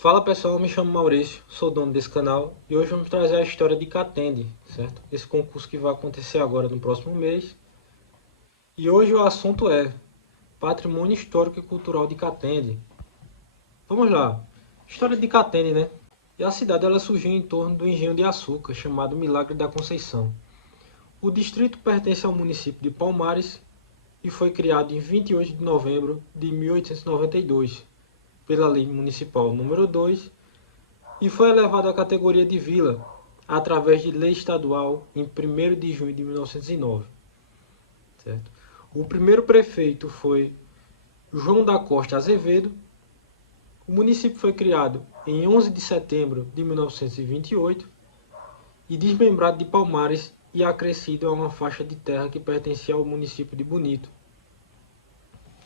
Fala pessoal, me chamo Maurício, sou dono desse canal e hoje vamos trazer a história de Catende, certo? Esse concurso que vai acontecer agora no próximo mês. E hoje o assunto é Patrimônio Histórico e Cultural de Catende. Vamos lá, história de Catende, né? E a cidade ela surgiu em torno do engenho de açúcar, chamado Milagre da Conceição. O distrito pertence ao município de Palmares e foi criado em 28 de novembro de 1892, pela Lei Municipal número 2, e foi elevado à categoria de vila através de lei estadual em 1º de junho de 1909. Certo? O primeiro prefeito foi João da Costa Azevedo. O município foi criado em 11 de setembro de 1928 e desmembrado de Palmares e acrescido a uma faixa de terra que pertencia ao município de Bonito.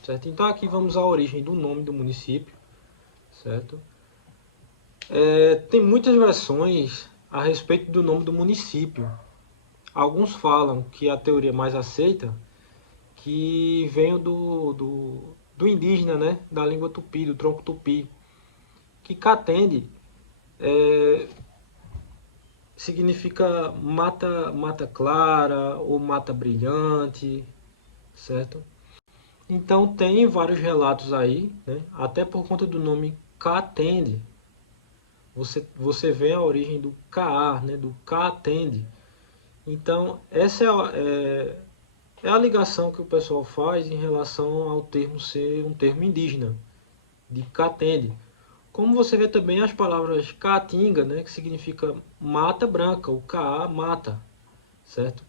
Certo? Então aqui vamos à origem do nome do município. Certo? Tem muitas versões a respeito do nome do município. Alguns falam que a teoria mais aceita que veio do indígena, né? Da língua tupi, do tronco tupi, que Catende significa mata clara ou mata brilhante, certo? Então tem vários relatos aí, né? Até por conta do nome Catende. Você vê a origem do Kaa, né? Do Catende. Então essa é a ligação que o pessoal faz em relação ao termo ser um termo indígena, de Catende. Como você vê também as palavras Caatinga, né, que significa mata branca, o Kaa, mata, certo?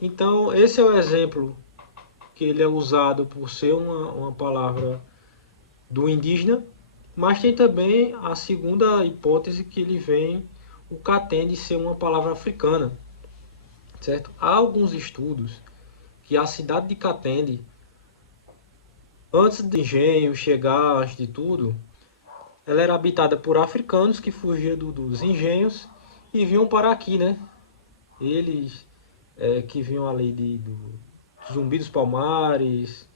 Então, esse é o exemplo que ele é usado por ser uma palavra do indígena, mas tem também a segunda hipótese que ele vem, o Catende ser uma palavra africana, certo? Há alguns estudos que a cidade de Catende, antes do engenho chegar, antes de tudo, ela era habitada por africanos que fugiam dos engenhos e vinham para aqui, né? Eles que vinham ali do Zumbi dos Palmares.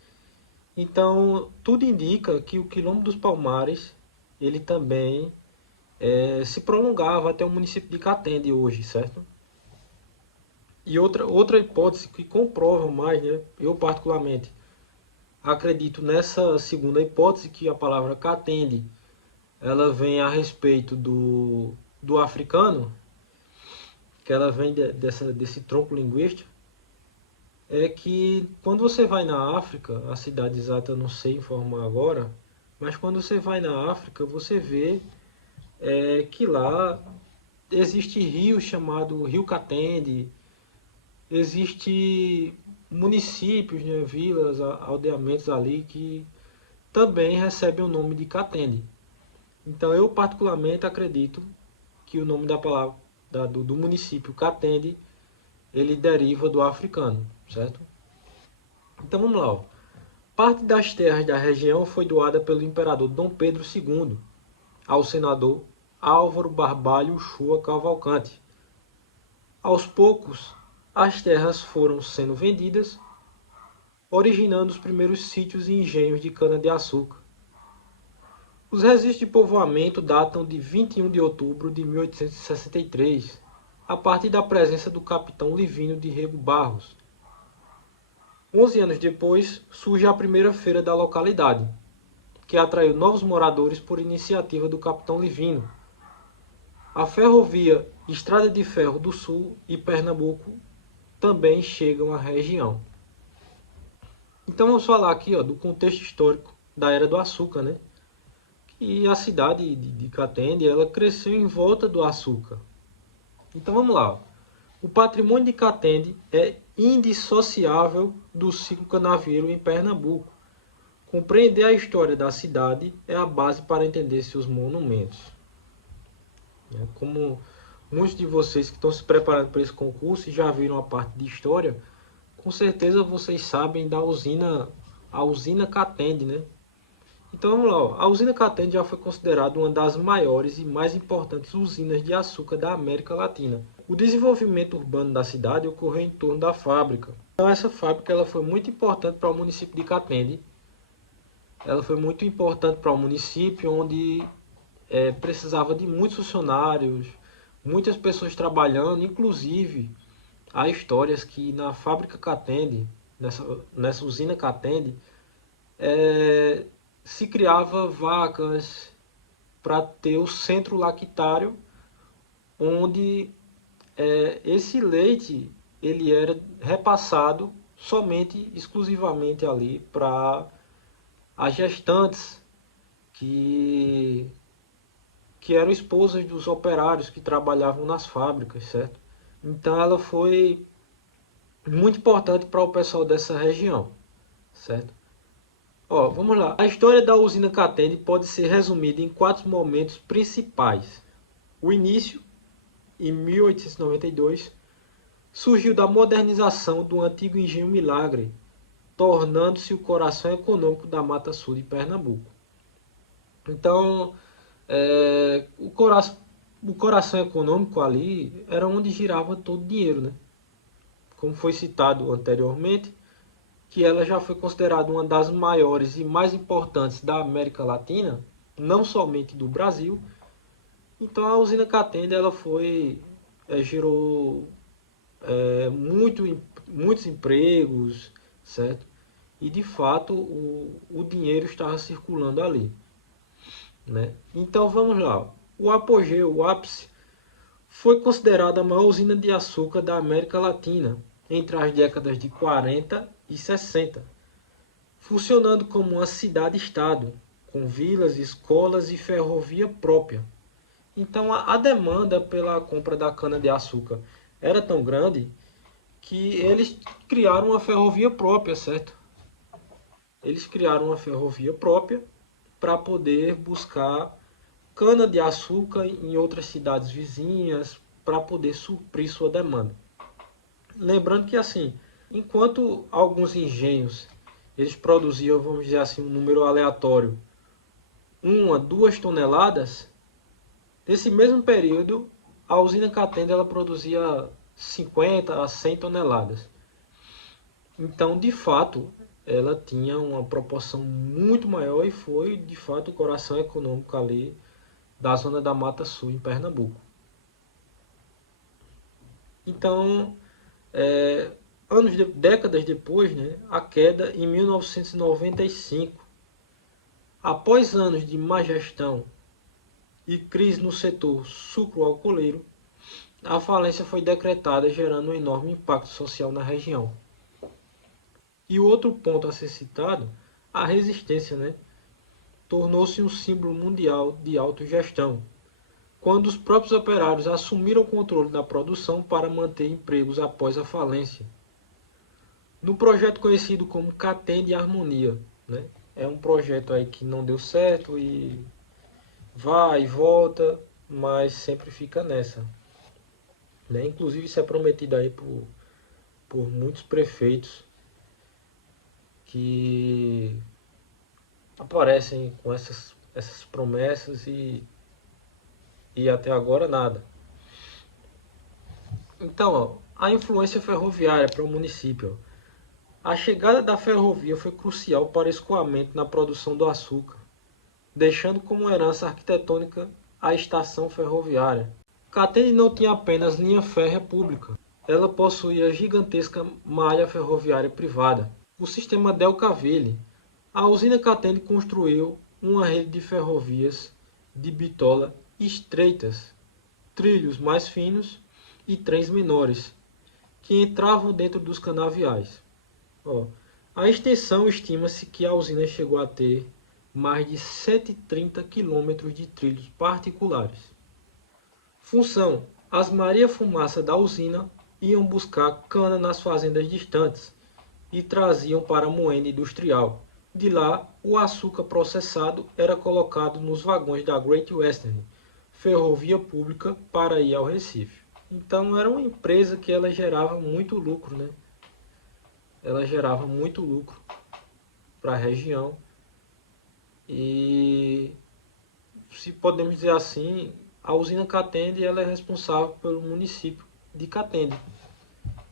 Então, tudo indica que o Quilombo dos Palmares, ele também se prolongava até o município de Catende hoje, certo? E outra hipótese que comprova mais, né? Eu particularmente acredito nessa segunda hipótese, que a palavra Catende ela vem a respeito do africano, que ela vem desse tronco linguístico, é que quando você vai na África, a cidade exata eu não sei informar agora, mas quando você vai na África, você vê que lá existe rio chamado Rio Catende, existe municípios, né, vilas, aldeamentos ali que também recebem o nome de Catende. Então eu particularmente acredito que o nome da palavra do município Catende ele deriva do africano, certo? Então vamos lá. Ó. Parte das terras da região foi doada pelo imperador Dom Pedro II ao senador Álvaro Barbalho Uchoa Cavalcante. Aos poucos, as terras foram sendo vendidas, originando os primeiros sítios e engenhos de cana-de-açúcar. Os registros de povoamento datam de 21 de outubro de 1863, a partir da presença do capitão Livino de Rego Barros. 11 anos depois, surge a primeira feira da localidade, que atraiu novos moradores por iniciativa do capitão Livino. A ferrovia Estrada de Ferro do Sul e Pernambuco também chegam à região. Então vamos falar aqui do contexto histórico da Era do Açúcar, né? E a cidade de Catende ela cresceu em volta do açúcar. Então vamos lá. O patrimônio de Catende é indissociável do ciclo canavieiro em Pernambuco. Compreender a história da cidade é a base para entender seus monumentos. Como muitos de vocês que estão se preparando para esse concurso e já viram a parte de história, com certeza vocês sabem da a usina Catende, né? Então vamos lá, ó. A usina Catende já foi considerada uma das maiores e mais importantes usinas de açúcar da América Latina. O desenvolvimento urbano da cidade ocorreu em torno da fábrica. Então essa fábrica ela foi muito importante para o município de Catende, ela foi muito importante para o município, onde precisava de muitos funcionários, muitas pessoas trabalhando, inclusive há histórias que na fábrica Catende, nessa usina Catende, se criava vacas para ter o centro lactário, onde esse leite ele era repassado somente, exclusivamente ali para as gestantes que, que eram esposas dos operários que trabalhavam nas fábricas, certo? Então ela foi muito importante para o pessoal dessa região, certo? Ó, vamos lá. A história da usina Catende pode ser resumida em quatro momentos principais. O início, em 1892, surgiu da modernização do antigo engenho Milagre, tornando-se o coração econômico da Mata Sul de Pernambuco. Então, o coração econômico ali era onde girava todo o dinheiro, né? Como foi citado anteriormente, que ela já foi considerada uma das maiores e mais importantes da América Latina, não somente do Brasil. Então a usina Catende ela gerou muitos empregos, certo? E de fato o dinheiro estava circulando ali, né? Então vamos lá. O apogeu, o ápice, foi considerada a maior usina de açúcar da América Latina entre as décadas de 40 e 60, funcionando como uma cidade-estado, com vilas, escolas e ferrovia própria. Então a demanda pela compra da cana-de-açúcar era tão grande que eles criaram uma ferrovia própria, certo? Eles criaram uma ferrovia própria para poder buscar cana-de-açúcar em outras cidades vizinhas para poder suprir sua demanda. Lembrando que assim, enquanto alguns engenhos eles produziam, vamos dizer assim, um número aleatório, 1 a 2 toneladas, nesse mesmo período a usina Catende ela produzia 50 a 100 toneladas. Então, de fato, ela tinha uma proporção muito maior e foi, de fato, o coração econômico ali da zona da Mata Sul, em Pernambuco. Então, décadas depois, né, a queda em 1995. Após anos de má gestão e crise no setor sucroalcooleiro, a falência foi decretada, gerando um enorme impacto social na região. E o outro ponto a ser citado, a resistência, né? Tornou-se um símbolo mundial de autogestão, quando os próprios operários assumiram o controle da produção para manter empregos após a falência. No projeto conhecido como Catende Harmonia, né? É um projeto aí que não deu certo e vai e volta, mas sempre fica nessa, né? Inclusive isso é prometido aí por muitos prefeitos que aparecem com essas promessas e até agora nada. Então, ó, a influência ferroviária para o município. A chegada da ferrovia foi crucial para o escoamento na produção do açúcar, deixando como herança arquitetônica a estação ferroviária. Catende não tinha apenas linha férrea pública, ela possuía gigantesca malha ferroviária privada. O sistema Delcaville. A usina Catende construiu uma rede de ferrovias de bitola estreitas, trilhos mais finos e trens menores, que entravam dentro dos canaviais. Ó, a extensão estima-se que a usina chegou a ter mais de 130 quilômetros de trilhos particulares. Função: as Maria-Fumaça da usina iam buscar cana nas fazendas distantes e traziam para a moenda industrial. De lá, o açúcar processado era colocado nos vagões da Great Western, ferrovia pública, para ir ao Recife. Então era uma empresa que ela gerava muito lucro, né? Ela gerava muito lucro para a região e, se podemos dizer assim, a usina Catende ela é responsável pelo município de Catende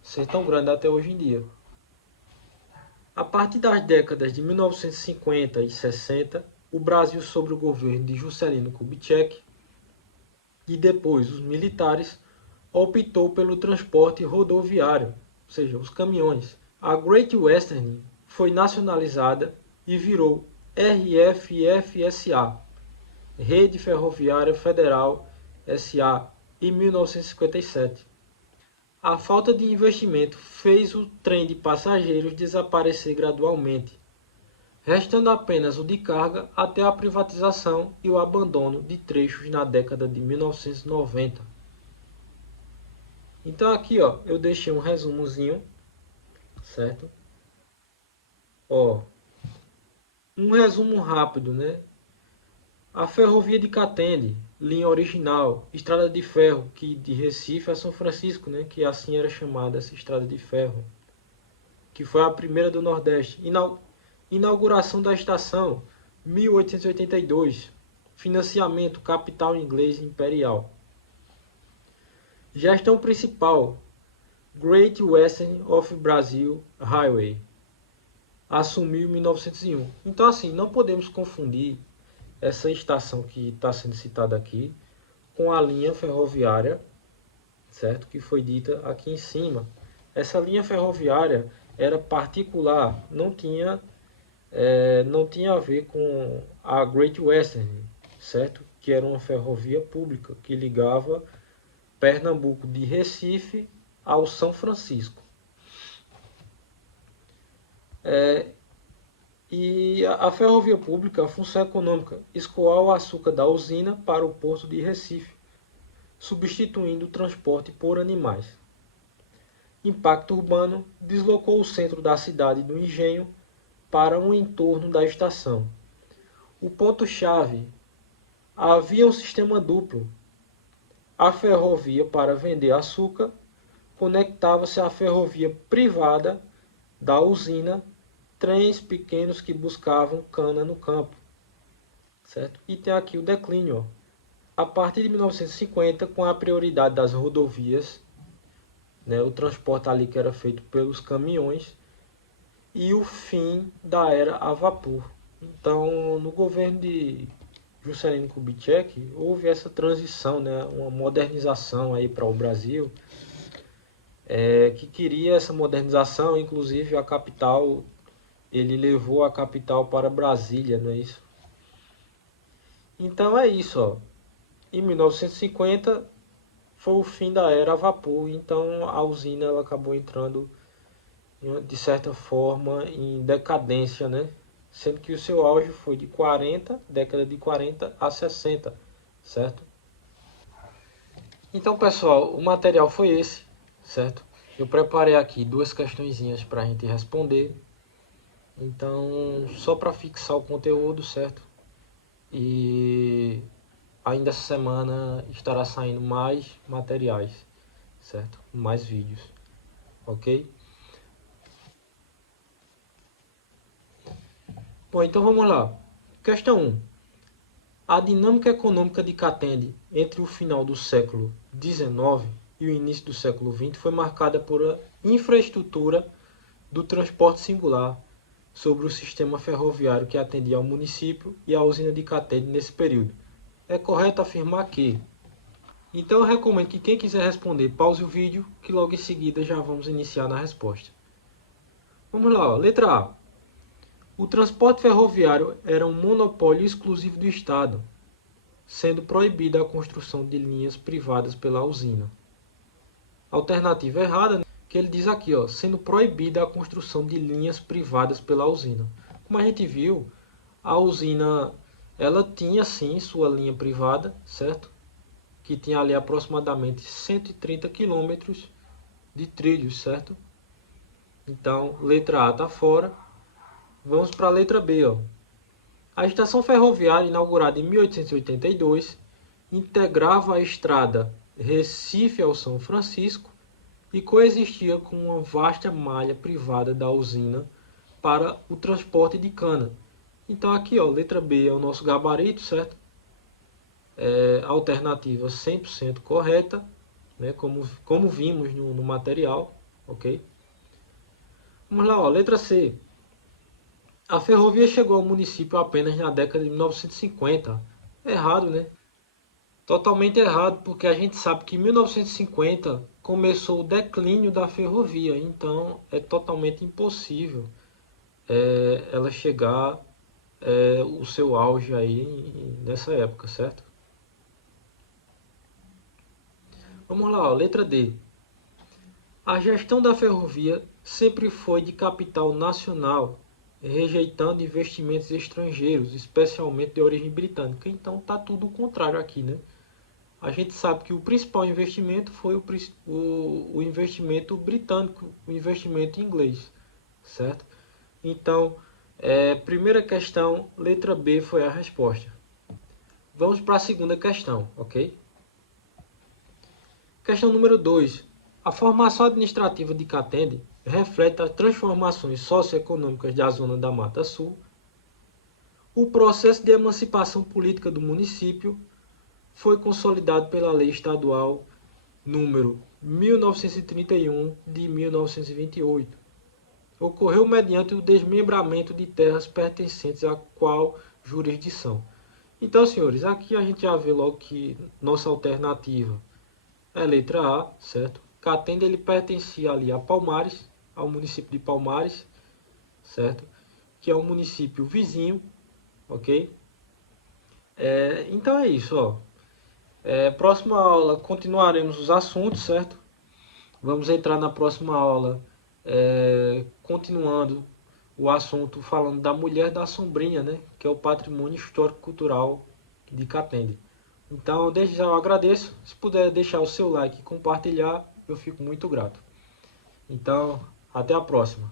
ser tão grande até hoje em dia. A partir das décadas de 1950 e 60, o Brasil, sob o governo de Juscelino Kubitschek e depois os militares, optou pelo transporte rodoviário, ou seja, os caminhões. A Great Western foi nacionalizada e virou RFFSA, Rede Ferroviária Federal SA, em 1957. A falta de investimento fez o trem de passageiros desaparecer gradualmente, restando apenas o de carga até a privatização e o abandono de trechos na década de 1990. Então aqui, ó, eu deixei um resumozinho, certo? Ó, um resumo rápido, né? A ferrovia de Catende, linha original, estrada de ferro, que de Recife a São Francisco, né? Que assim era chamada essa estrada de ferro, que foi a primeira do Nordeste. Inauguração da estação, 1882. Financiamento, capital inglês imperial. Gestão principal, Great Western of Brazil Highway. Assumiu em 1901. Então, assim, não podemos confundir essa estação que está sendo citada aqui com a linha ferroviária, certo? Que foi dita aqui em cima. Essa linha ferroviária era particular, não tinha a ver com a Great Western, certo? Que era uma ferrovia pública que ligava Pernambuco de Recife ao São Francisco. E a ferrovia pública, a função econômica, escoar o açúcar da usina para o porto de Recife, substituindo o transporte por animais. Impacto urbano, deslocou o centro da cidade do engenho para um entorno da estação. O ponto-chave, havia um sistema duplo. A ferrovia para vender açúcar conectava-se à ferrovia privada da usina, trens pequenos que buscavam cana no campo, certo? E tem aqui o declínio, ó. A partir de 1950, com a prioridade das rodovias, né, o transporte ali que era feito pelos caminhões, e o fim da era a vapor. Então, no governo de Juscelino Kubitschek, houve essa transição, né, uma modernização aí para o Brasil, que queria essa modernização, inclusive a capital, ele levou a capital para Brasília, não é isso? Então é isso, ó. Em 1950 foi o fim da era a vapor, então a usina ela acabou entrando de certa forma em decadência, né? Sendo que o seu auge foi de década de 40 a 60, certo? Então, pessoal, o material foi esse, certo? Eu preparei aqui duas questõezinhas para a gente responder. Então, só para fixar o conteúdo, certo? E ainda essa semana estará saindo mais materiais, certo? Mais vídeos, ok? Bom, então vamos lá. Questão 1. A dinâmica econômica de Catende entre o final do século XIX e o início do século XX foi marcada por a infraestrutura do transporte singular sobre o sistema ferroviário que atendia ao município e à usina de Catende nesse período. É correto afirmar que... Então eu recomendo que quem quiser responder, pause o vídeo, que logo em seguida já vamos iniciar na resposta. Vamos lá, ó. Letra A. O transporte ferroviário era um monopólio exclusivo do Estado, sendo proibida a construção de linhas privadas pela usina. Alternativa errada, né? Que ele diz aqui, ó, sendo proibida a construção de linhas privadas pela usina. Como a gente viu, a usina ela tinha sim sua linha privada, certo? Que tinha ali aproximadamente 130 quilômetros de trilhos, certo? Então, letra A está fora. Vamos para a letra B, ó. A estação ferroviária, inaugurada em 1882, integrava a estrada Recife ao São Francisco e coexistia com uma vasta malha privada da usina para o transporte de cana. Então aqui, ó, letra B é o nosso gabarito, certo? Alternativa 100% correta, né? Como vimos no material, ok? Vamos lá, ó, letra C. A ferrovia chegou ao município apenas na década de 1950. Errado, né? Totalmente errado, porque a gente sabe que em 1950 começou o declínio da ferrovia, então é totalmente impossível ela chegar o seu auge aí nessa época, certo? Vamos lá, ó, letra D. A gestão da ferrovia sempre foi de capital nacional, rejeitando investimentos estrangeiros, especialmente de origem britânica. Então tá tudo o contrário aqui, né? A gente sabe que o principal investimento foi o investimento britânico, o investimento inglês, certo? Então, primeira questão, letra B foi a resposta. Vamos para a segunda questão, ok? Questão número 2. A formação administrativa de Catende reflete as transformações socioeconômicas da zona da Mata Sul, o processo de emancipação política do município foi consolidado pela Lei Estadual número 1931 de 1928. Ocorreu mediante o desmembramento de terras pertencentes a qual jurisdição. Então, senhores, aqui a gente já vê logo que nossa alternativa é a letra A, certo? Catende ele pertencia ali a Palmares, ao município de Palmares, certo? Que é um município vizinho, ok? Então é isso, ó. Próxima aula continuaremos os assuntos, certo? Vamos entrar na próxima aula continuando o assunto falando da Mulher da Sombrinha, né? Que é o patrimônio histórico-cultural de Catende. Então, desde já eu agradeço. Se puder deixar o seu like e compartilhar, eu fico muito grato. Então, até a próxima.